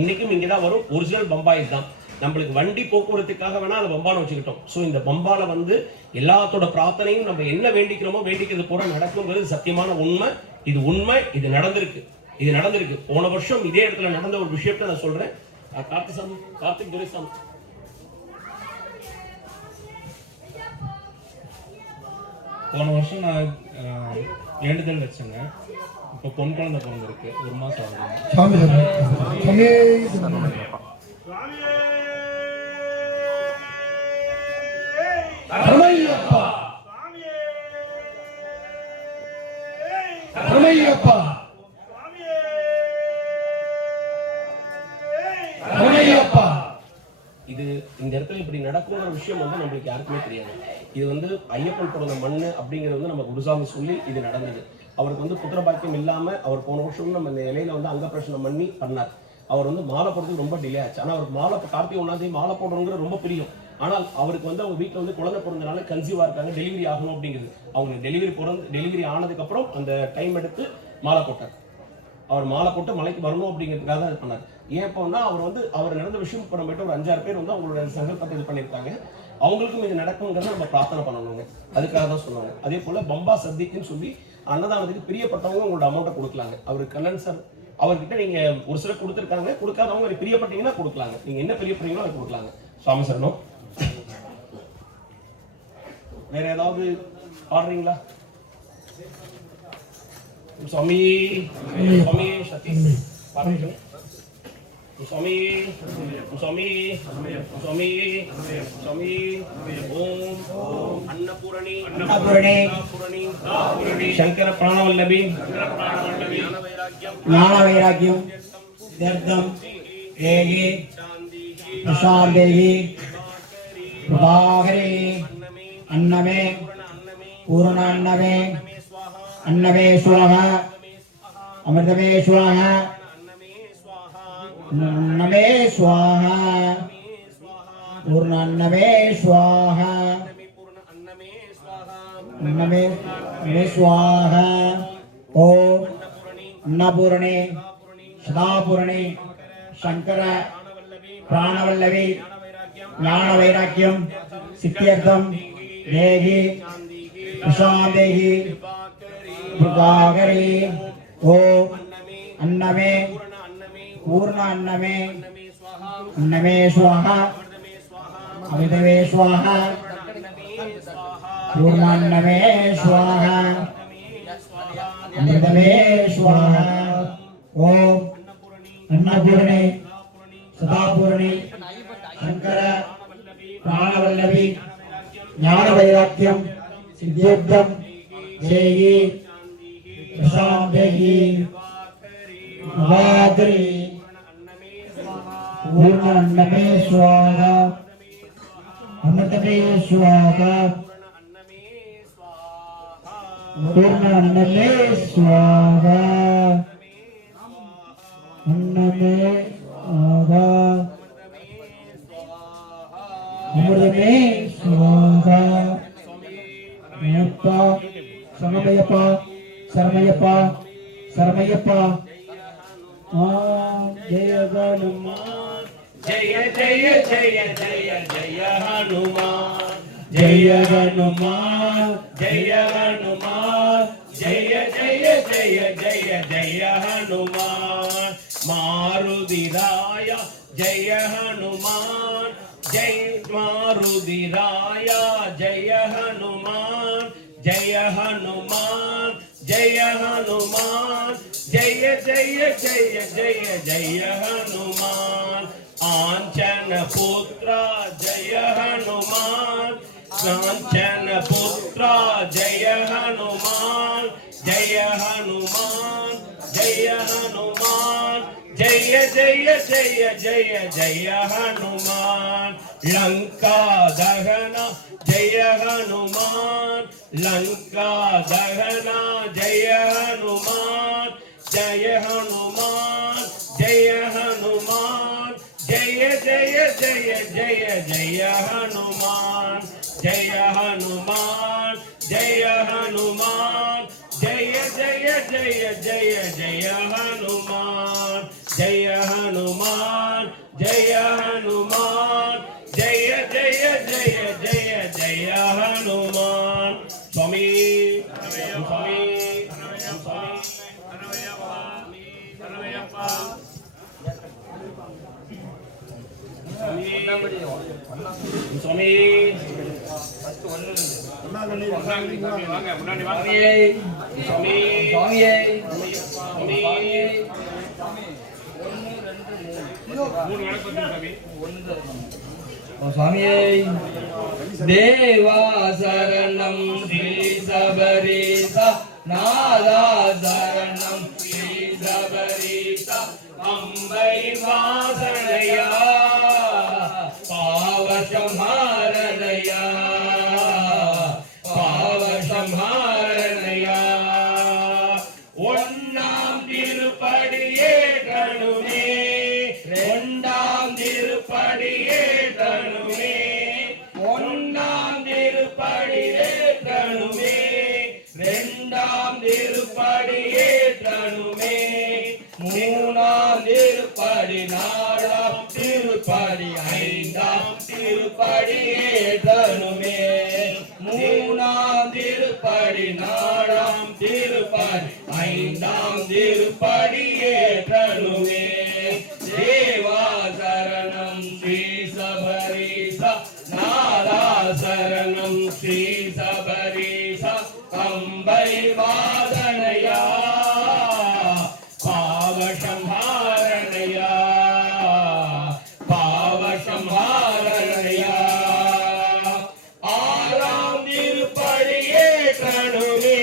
இன்னைக்கும் இங்கதான் வரும். ஒரிஜினல் பம்பாய் தான். நம்மளுக்கு வண்டி போக்குவரத்துக்காக வேணா அதை பம்பான வச்சுக்கிட்டோம். ஸோ இந்த பம்பால வந்து எல்லாத்தோட பிரார்த்தனையும் நம்ம என்ன வேண்டிக்கிறோமோ வேண்டிக்கிறது பூரா நடக்குங்கிறது சத்தியமான உண்மை. இது உண்மை, இது நடந்திருக்கு. போன வருஷம் இதே இடத்துல நடந்த ஒரு விஷயத்தை நான் சொல்றேன். கார்த்திக் துரைசாமி போன வருஷம் நான் வேண்டுதல் வச்சேங்க. இப்போ பொன் குழந்தை பிறந்திருக்கு, 1 மாசம் ஆகுது. இது இந்த இடத்துல இப்படி நடக்குங்கிற விஷயம் வந்து நம்மளுக்கு யாருக்குமே தெரியாது. இது வந்து ஐயப்பன் பிறந்த மண்ணு அப்படிங்கிறது வந்து நம்ம குருசாமி சொல்லி இது நடந்தது. அவருக்கு வந்து புத்திர பாக்கியம் இல்லாம அவர் போன வருஷம் நம்ம இந்த இலையில வந்து அங்க பிரச்சனை பண்ணி பண்ணார். அவர் வந்து மாலை போடுறதுக்கு ரொம்ப டிலே ஆச்சு. ஆனா அவருக்கு மாலை கார்த்திகை 1ஆம் தேதி மாலை போடுறதுங்கிறது ரொம்ப பிரியம். ஆனால் அவருக்கு வந்து அவங்க வீட்டில் வந்து குழந்தை பிறந்தனால கன்சீவா இருக்காங்க, டெலிவரி ஆகணும் அப்படிங்கிறது. அவங்க டெலிவரி ஆனதுக்கு அப்புறம் அந்த டைம் எடுத்து மாலை போட்டார். அவர் மாலை போட்டு மலைக்கு வரணும் அப்படிங்கிறதுக்காக தான் இது பண்ணார். ஏன் இப்போனா அவர் நடந்த விஷயம் இப்போ நம்ம ஒரு 5-6 பேர் வந்து அவங்களோட சங்கல்பத்தை இது பண்ணியிருக்காங்க. அவங்களுக்கும் இது நடக்குங்கிறத நம்ம பிரார்த்தனை பண்ணணுங்க. அதுக்காக தான் சொன்னாங்க. அதே போல பம்பா சத்திக்குன்னு சொல்லி அன்னதானத்துக்கு பிரியப்பட்டவங்க உங்களோட அமௌண்ட்டை கொடுக்கலாங்க. அவர் கண்ணன் சார் அவர்கிட்ட நீங்க ஒரு சிலர் கொடுத்துருக்காங்க. கொடுக்காதவங்க பிரியப்பட்டீங்கன்னா கொடுக்கலாங்க. நீங்க என்ன பிரியப்படுறீங்களோ அதை கொடுக்கலாங்க. சுவாமி சரணம். வேற ஏதாவது பாடுறீங்களா? स्वामी स्वामी सतीश स्वामी स्वामी स्वामी स्वामी ओम अन्नपूर्णी शंकर प्राणवल्लभी ज्ञान वैराग्यम दर्दम देहि प्रसादेहि प्रभाकरे अन्नमे पूर्णान्नमे अन्नमे स्वाहा अमृतमे स्वाहा अन्नमे स्वाहा पूर्णान्नमे स्वाहा अन्नमे स्वाहा ओम अन्नपूर्णे सदापूर्णे शंकर प्राणवल्लभी ज्ञान वैराग्यम सिद्ध्यर्थम देहि प्रसादेहि प्रभाकरे ओम अन्नमे पूर्ण अन्नमे अन्नमे स्वाहा अमृतमे स्वाहा पूर्ण अन्नमे स्वाहा अमृतमे स्वाहा ओम अन्नपूर्णे सदापूर्णे शंकर प्राणवल्लभी ज्ञान वैराग्यम सिद्ध्यर्थम देहि प्रसादेहि प्रभाकरे पूर्ण अन्नमे स्वाहा अमृतमे स्वाहा पूर्ण अन्नमे स्वाहा अन्नमे स्वाहा अमृतमे स्वाहा शरणमयप्पा शरणमयप्पा शरणमयप्पा जय हनुमान जय जय जय जय जय हनुमान जय हनुमान जय हनुमान जय जय जय जय जय हनुमान मारुतिराया जय हनुमान जय मारुतिराया जय हनुमान जय हनुमान जय हनुमान जय जय जय जय जय हनुमान आंचन पुत्र जय हनुमान कांचन पुत्र जय हनुमान जय हनुमान जय हनुमान जय जय जय जय जय हनुमान लंका दहना जय हनुमान लंका दहना जय हनुमान जय हनुमान जय हनुमान जय जय जय जय जय हनुमान जय हनुमान जय हनुमान जय जय जय जय जय हनुमान ஜெய ஹனுமான் ஜெய ஹனுமான் ஜெய ஜெய ஜெய ஜெய ஜெய ஹனுமான். சுவாமி சுவாமி சுவாமி சுவாமியே தேவா சரணம் ஸ்ரீ சபரீசா நாதா சரணம் ஸ்ரீ சபரீசா அம்பை வாசனையா பாவசம்ஹாரணையா பாவசம்ஹாரணையா ஒன்னாம் திருப்படியே கணுமே இரண்டாம் திருப்படியே கணுமே ஒன்னாம் திருப்படியே கணுமே இரண்டாம் திருப்படியே கணுமே மூணாம் திருப்படி நாலாம் திருப்படி ஐந்தாம் திருப்படியே கணுமே மூணாம் திருப்படி நாலாம் திருப்படி ஐந்தாம் திருப்படியே கணுமே தேவா சரணம் ஸ்ரீ சபரீசா நாதா சரணம் ஸ்ரீ சபரீசா கம்பை வாதனையா பாவசம்ஹாரணையா பாவசம்ஹாரணையா ஆறாம் திருப்படியே கணுமே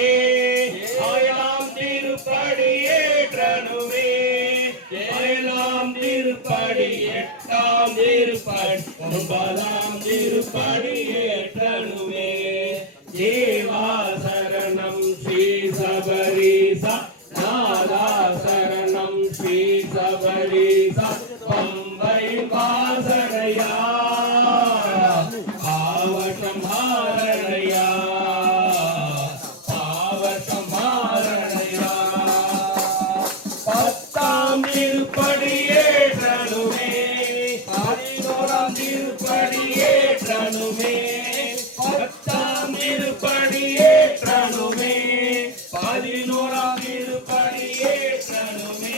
ஆயாம் திருப்படியே கணுமே ஏழாம் திருப்படி எட்டாம் திருப்படி ஒன்பதாம் திருப்படியே கணுமே தேவா சரணம் ஸ்ரீ சபரீசா நாதா சரணம் ஸ்ரீ சபரீசா பம்பை வாசனையா பாவசம்ஹாரணையா பாவசம்ஹாரணையா பத்தாம் திருப்படியே கணுமே பதினோராம் திருப்படியே கணுமே பத்தாம் திருப்படியே கணுமே பதினோராம் திருப்படியே கணுமே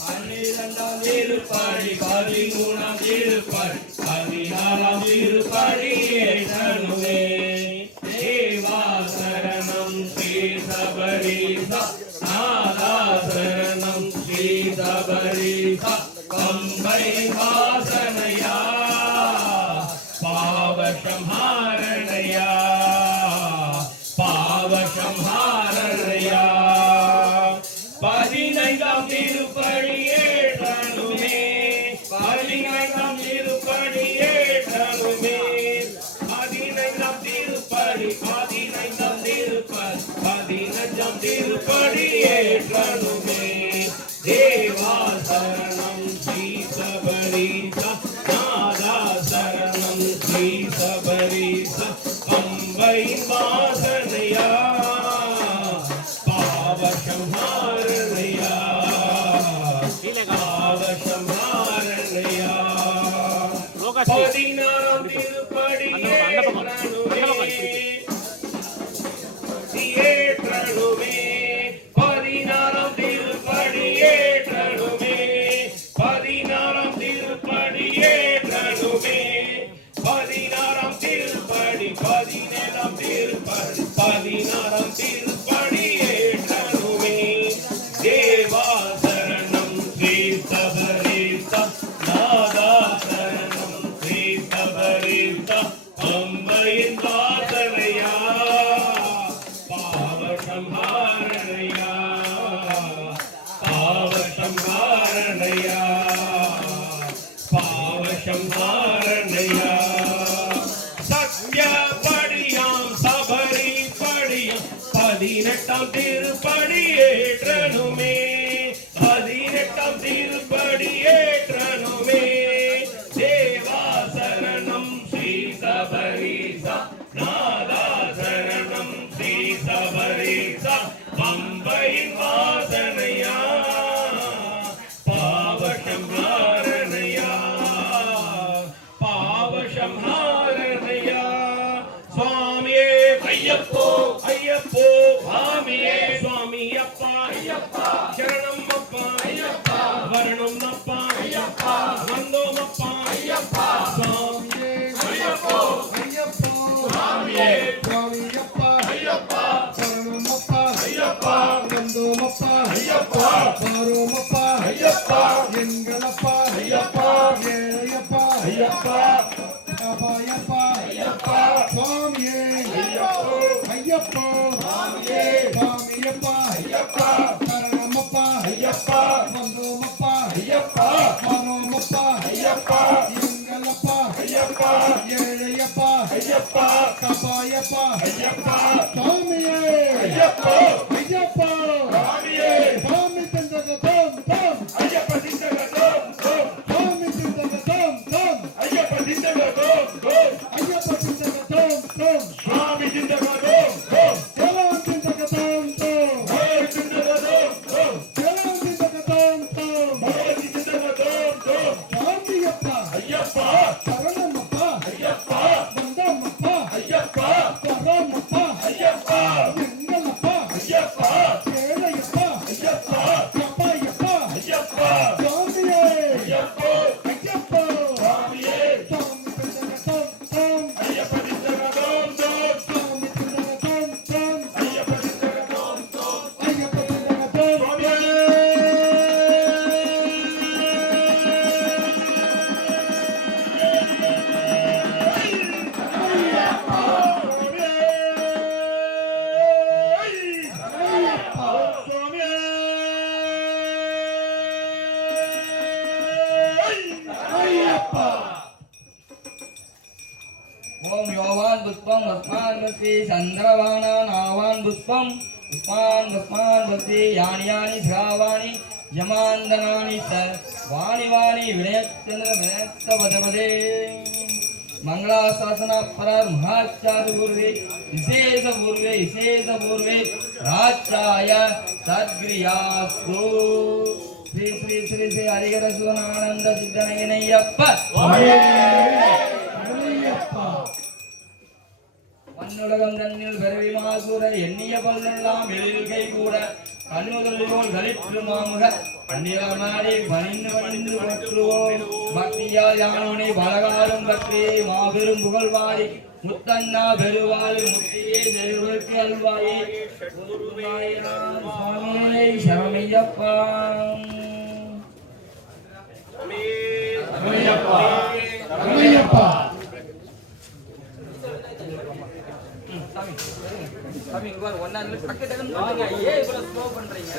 பன்னிரண்டாம் திருப்படி பதிமூணாம் திருப்படி பதினாறாம் திருப்படியே கணுமே தேவா சரணம் ஸ்ரீ சபரீசா நாதா சரணம் ஸ்ரீ சபரீசா கம்பை வாசனையா பாவசம்ஹாரணையா பாவசம்ஹாரணையா பதினைந்தாம் திருப்படியே கணுமே பதினைந்தாம் திருப்படியே கணுமே பதினைந்தாம் திருப்படி பதினைந்தாம் திருப்படி பதினஞ்சாம் திருப்படியே கணுமே தேவா சரணம் ஸ்ரீ சபரீசா நாதா சரணம் ஸ்ரீ சபரீசா கம்பை வாசனையா பாவசம்ஹாரணையா பாவசம்ஹாரணையா பதினாறாம் திருப்படியே கணுமே பதினாறாம் திருப்படியே கணுமே பதினாறாம் திருப்படியே கணுமே பதினாறாம் திருப்படி பதினேழாம் திருப்படி அப்பாயப்பா சுவாமியே ஐயப்போ சுவாமியப்பா சரணமப்பா வந்தோமப்பா மனோமப்பா எங்களப்பா ஏழையப்பா கபாயப்பா சுவாமியே ஐயப்போ சுவாமி தந்தக தோம் தோம் சுவாமி தந்தக தோம் தோம் ஐயப்ப தந்தக தோம் தோம் ஜலம் தந்தக தோம் தோம் ஜலம் தந்தக தோம் தோம் சுவாமியப்பா சரணமப்பா வந்தோமப்பா வரோமப்பா எங்களப்பா ஏழையப்பா கபாயப்பா சுவாமியே ஐயப்போ சுவாமி தந்தக தோம் தோம் சுவாமி தந்தக தோம் தோம் ஐயப்ப தந்தக தோம் ओम योवान पुष्पम अस्मान वस्ति चंद्रवाना नावान पुष्पम पुष्पान पुष्पान वस्ति यानि यानि श्रावाणि यमान्दनानि स वाणि वाणि विनयचंद्र विनयत्त पदपदे मंगलाशासन परार महाचार पूर्वे विशेष पूर्वे राचाय सद्ग्रियास्तु श्री श्री श्री श्री हरिहर सुवनानंद सिद्धनयनय्यप्प மண்ணுலகம் தன்னில் பிறவி மாசூர எண்ணிய பல்லெல்லாம் எழில்கை கூட கண்ணுதலியோல் கலிற்று மாமுக பன்னிரர் மாறி பணிந்து போற்றுவோம் பக்தியால் யானோனை பலகாலும் பற்றி மாபெரும் புகழ்வாரி முத்தண்ணா பெருவாள் முத்தியே தெருவுக்கு அல்வாயே சுவாமியே சரமையப்பா ஐயப்பா சாமி இங்க பாரு ஒண்ணா நின்னு டக்கு டக்குன்னு பண்ணுங்க ஏன் இவ்வளவு ஸ்லோ பண்றீங்க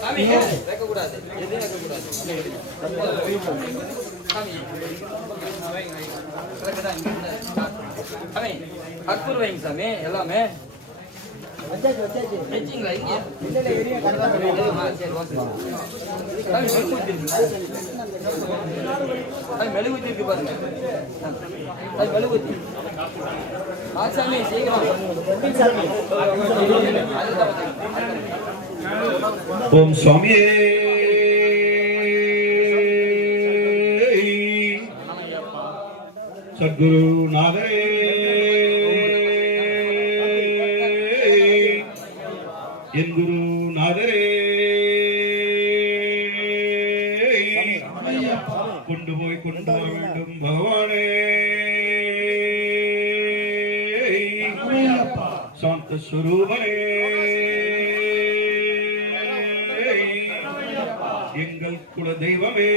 சாமி வைக்க கூடாது எதையும் வைக்க கூடாது சாமி சாமி அக்பூர் வைங்க சாமி எல்லாமே வச்சிங்களா இங்க சரி ஓகே சாமி மெழுகுத்தி இருக்கு பாருங்க அது மெழுகுத்தி சாமி சீக்கிரம் ஓம் சுவாமியே சத்குரு நாதரே என் குரு நாதரே கொண்டு போய் வேண்டும் பகவானே சாந்த ஸ்வரூபனே எங்கள் குல தெய்வமே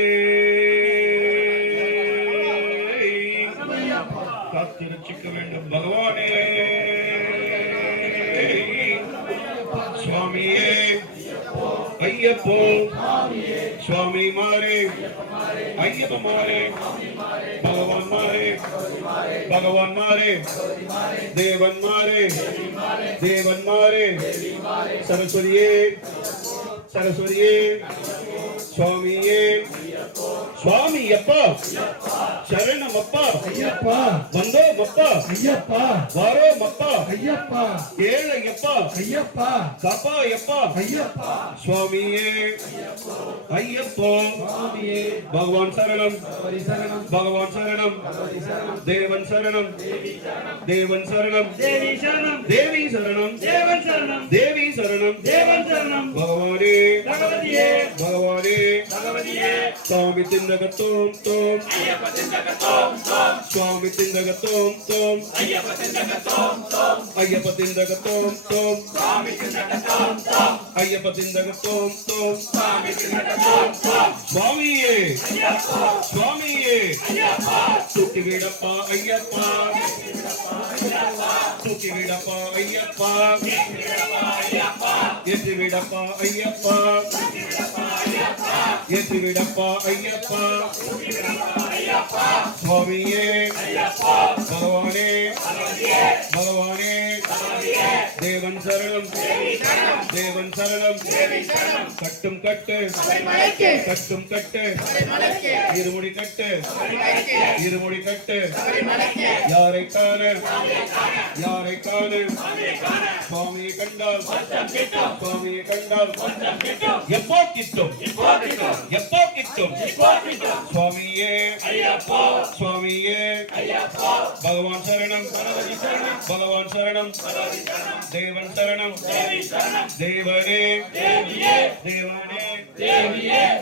காத்திருச்சிக்க வேண்டும் பகவானே சுவாமியே ஐயப்போ சுவாமி மாரே ஐயப்ப மாரே பகவான் மாரே தேவன் மாரே சரஸ்வதியே சுவாமியே சுவாமி அப்பா சரணம் அப்பா ஐயப்பா வந்தோம் அப்பா ஐயப்பா வாரோம் அப்பா ஐயப்பா ஏழையப்பா ஐயப்பா கபாயப்பா ஐயப்பா சுவாமியே ஐயப்போ பகவான் சரணம் பகவான் சரணம் தேவன் சரணம் தேவன் சரணம் தேவி சரணம் தேவி சரணம் தேவன் சரணம் தேவி சரணம் தேவன் சரணம் பகவானே பகவதியே பகவானே பகவதியே சுவாமி சுவாமி திந்தக தோம் தோம் சுவாமி திந்தக தோம் தோம் ஐயப்ப திந்தக தோம் தோம் ஐயப்ப திந்தக தோம் தோம் சுவாமியே சுவாமியே தூக்கி விடப்பா ஐயப்பா தூக்கி விடப்பா ஐயப்பா ஏற்றி விடப்பா ஐயப்பா ஏற்றி விடப்பா ஐயப்பா சுவாமியே பகவானே பகவானே தேவன் சரணம் தேவன் சரணம் கட்டும் கட்டு கட்டும் கட்டு இருமுடி கட்டு இருமுடி கட்டு யாரை காண யாரை காண சுவாமியை கண்டால் சுவாமியை கண்டால் எப்போ கிட்டும் எப்போ கிட்டும் சுவாமியே சுவாமியே பகவான் சரணம் பகவான் சரணம் தேவன் சரணம் தேவனே தேவனே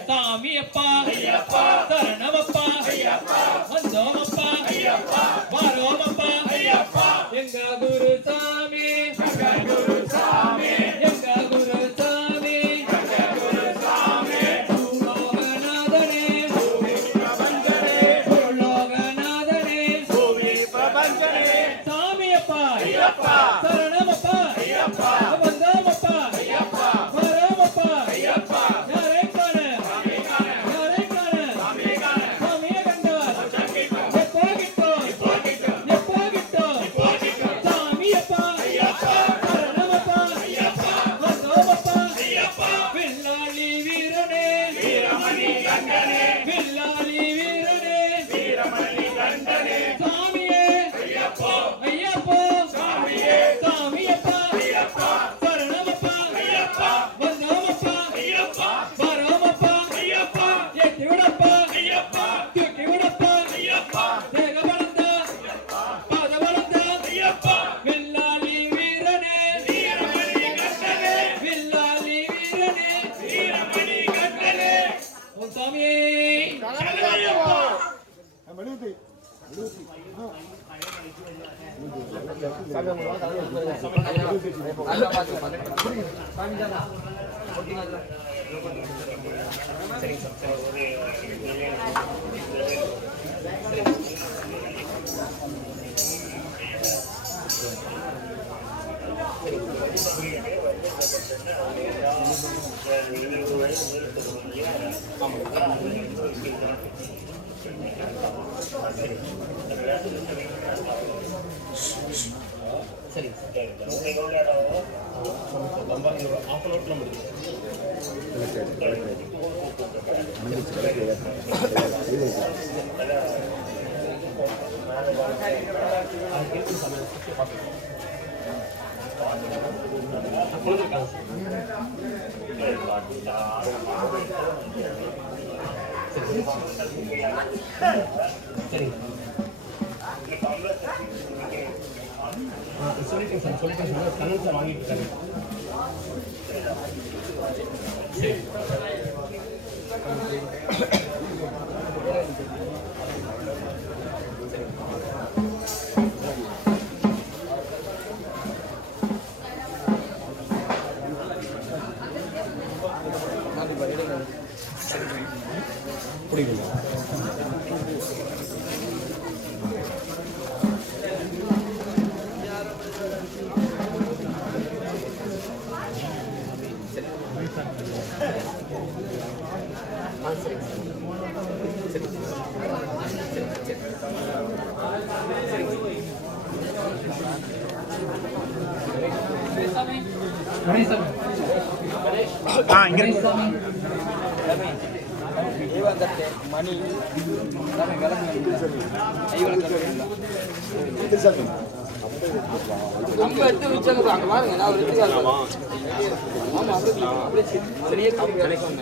சாமியப்பா சரணமப்பா வந்தோமப்பா வாரோமப்பா எங்க குரு சாமி எங்க குரு சாமி பூலோகநாதனே பூலோகநாதனே சாமியப்பா சரணமப்பா வந்தோமப்பா வாரோமப்பா யாரை காண யாரை காண சாமியை கண்டார் எப்போ கிட்டோம் எப்போ கிட்டோம் சாமியப்பா சரணமப்பா வந்தோமப்பா வில்லாளி வீரனே வில்லாளி வீரனே சாமியே ஐயப்போ சாமியப்பா சரணமப்பா வந்தோமப்பா வாரோமப்பா ஏற்றி விடப்பா தூக்கி விடப்பா தேக பலந்தா பாத பலந்தா வில்லாளி வீரனே வில்லாளி வீரனே உன் சாமியே சரிங்க சார் ரொம்ப இன்னொரு half an hour முடியும் சரிங்க சொல்லிட்டேன் சார் கண்ணன் சார் வாங்கிட்டு இருக்காரு சரி பிடிக்கல மணி நம்ம எடுத்து வச்சாங்க அங்க பாருங்க நான் ஒரு எடுத்து ஆமா அப்படியே சரியா காப்பி கிடைக்கும்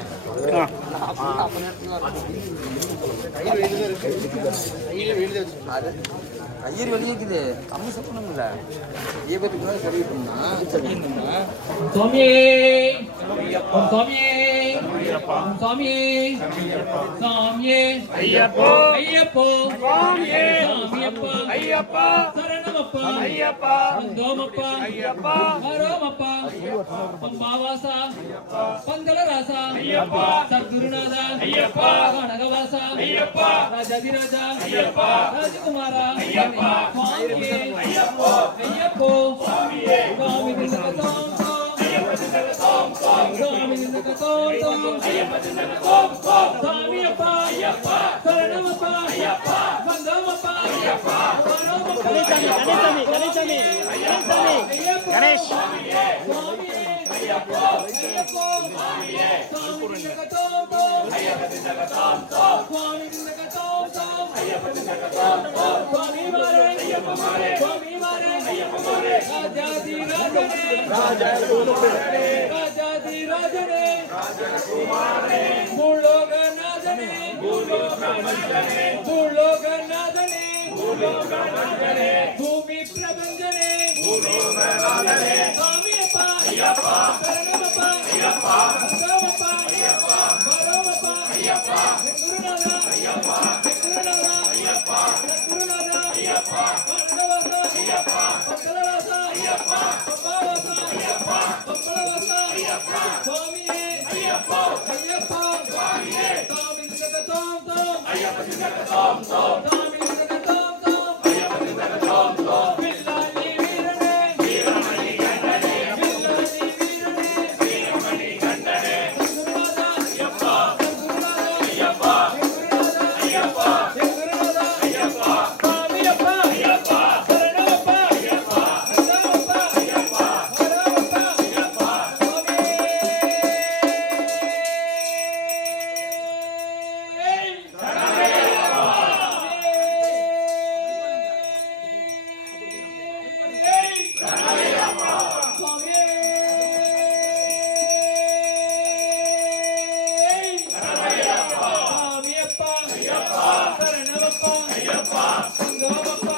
கயிறு வெளியே இருக்குது கம்மி சொல்லணும்ல தீபத்துக்கு மேலே சரிவிட்டோம்னா சுவாமியே சுவாமியே சாமியே சாமியே ஐயப்போ ஐயப்போ சுவாமியே சாமியப்பா ஐயப்பா சரணமப்பா ஐயப்பா வந்தோமப்பா ஐயப்பா வரோமப்பா பம்பாவாசா பந்தளராசா ஐயப்பா சத்குருநாதா ஐயப்பா கனகவாசா ஐயப்பா ராஜாதிராஜா ஐயப்பா ராஜகுமாரா ஐயப்பா சுவாமியே ஐயப்போ ஐயப்போ சுவாமியே சுவாமி திண்டகதோம் சுவாமி திண்டகதோம் சாமியப்பா சரணமப்பா வந்தோமப்பா வரோமப்பா கணேஷ் பூமி பிரபஞ்சனே சாமியப்பா சரணமப்பா வந்தோமப்பா வரோமப்பா குருநாதா குருநாதா பந்தவாசா பந்தலவாசா பம்பாவாசா பம்பளவாசா சுவாமியே ஐயப்பா சுவாமியே சாமி திண்டகதோம் சாமி திண்டகதோம் வில்லாளி வீரனே வில்லாளி வீரனே குருநாதா சாமியப்பா சரணமப்பா வந்தோமப்பா வரோமப்பா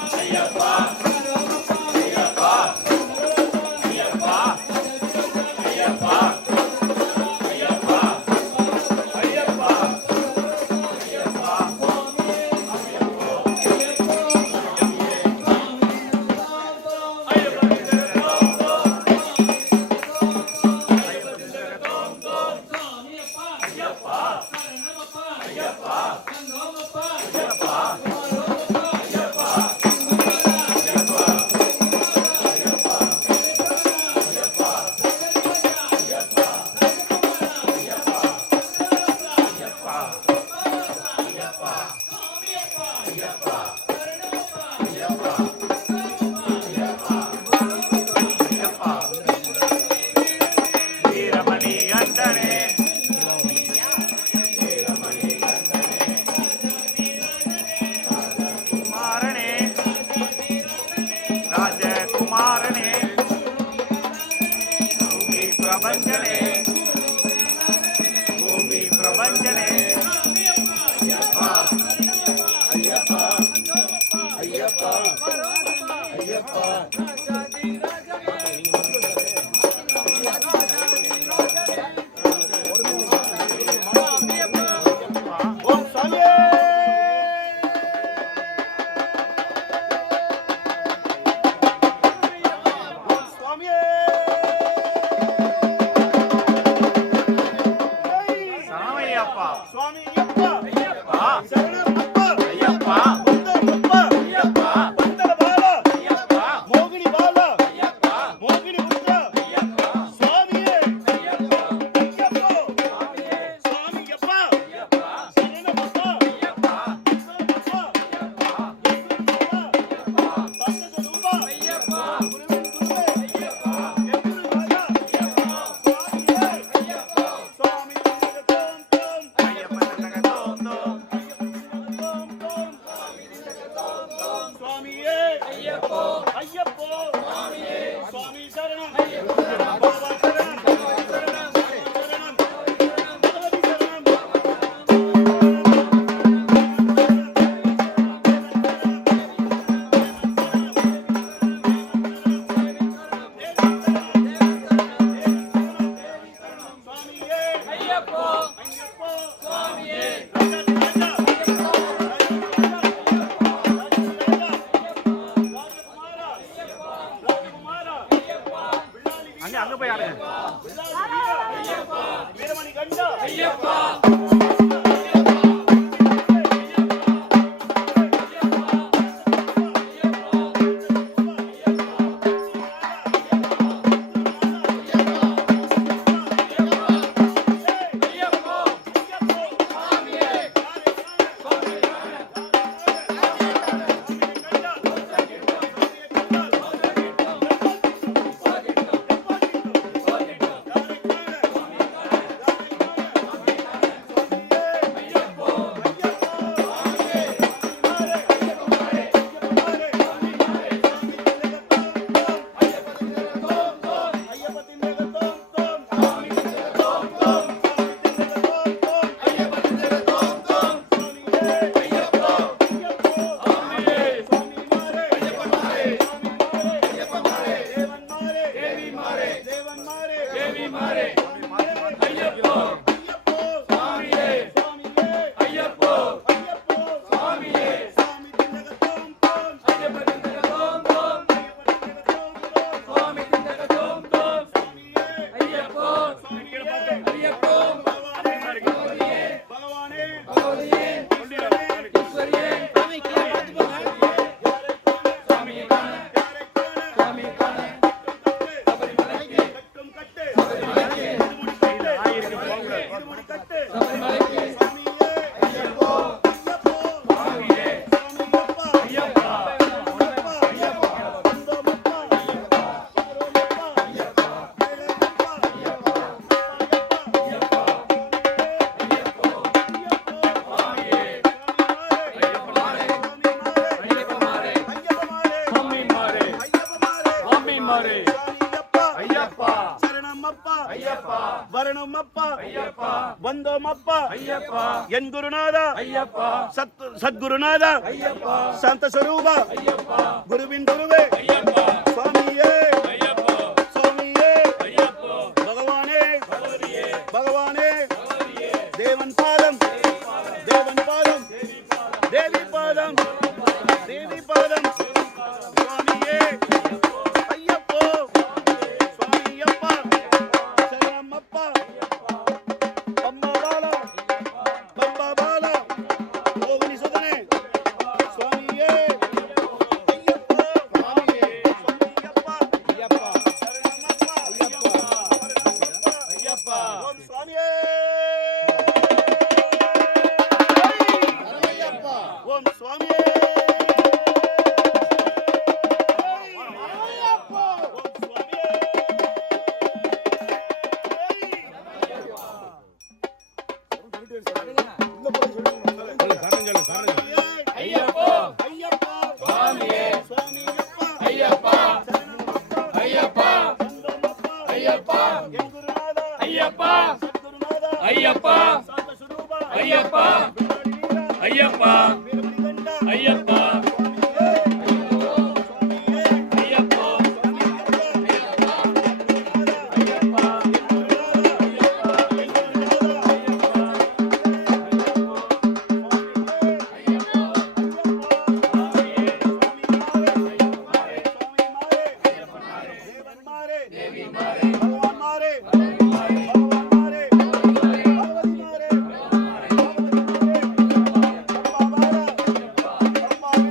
வீரமணி கண்டனே குமாரனே ராஜகுமாரனே பூமி பிரபஞ்சனே பூமி பிரபஞ்சனே ஓம் சாமியே ஓம் சுவாமியே சாமியப்பா சுவாமியப்பா ஐயப்பா சரணமப்பா ஐயப்பா வந்தோமப்பா ஐயப்பா பந்தலபாலா ஐயப்பா மோகினி பாலா ஐயப்பா மோகினி புத்ரா ஐயப்பா சுவாமியே ஐயப்பா ஐயப்பா சுவாமியே சுவாமியப்பா ஐயப்பா சரணமப்பா ஐயப்பா வந்தோமப்பா ஐயப்பா ஐயப்பா பந்தலூபா ஐயப்பா குருவே ஐயப்பா எங்குருவாயா ஐயப்பா சுவாமியே ஐயப்பா சுவாமி ஐயப்பா ஐயப்பா என் குருநாதா சத்குருநாதா சாந்த ஸ்வரூபா குருவின் குருவே சுவாமியே சுவாமியே பகவானே பகவானே தேவன் பாதம் தேவன் பாதம் தேவி பாதம் தேவி பாதம் சுவாமியே ஐயப்போ சுவாமியப்பா சரணமப்பா ஐயப்பா ஐயப்பா ஐயப்பா ஐயப்பா Baba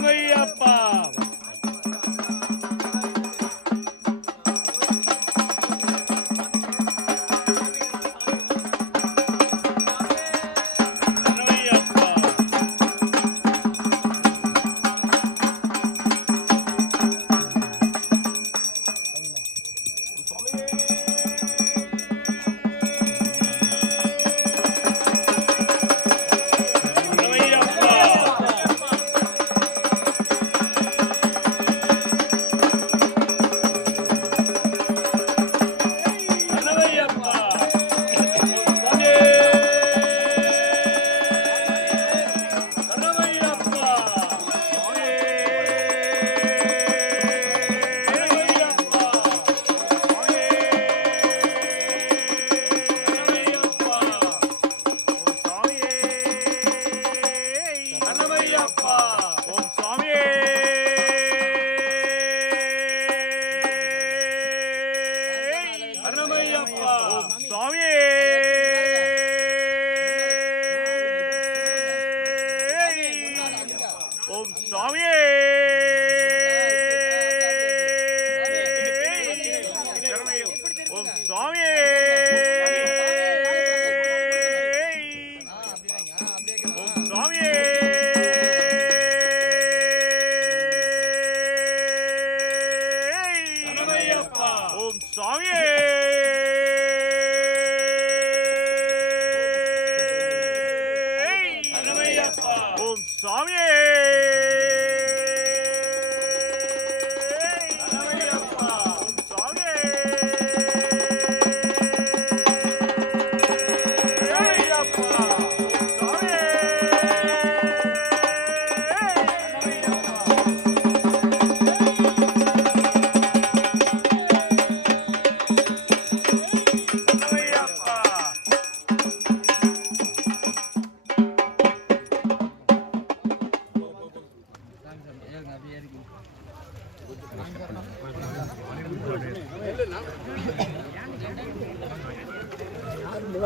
சரணமையப்பா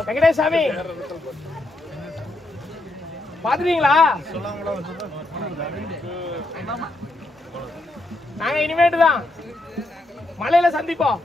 வெங்கடேசாமி பாத்துறீங்களா? நாங்க இனிமேட்டு தான் மலையில சந்திப்போம்.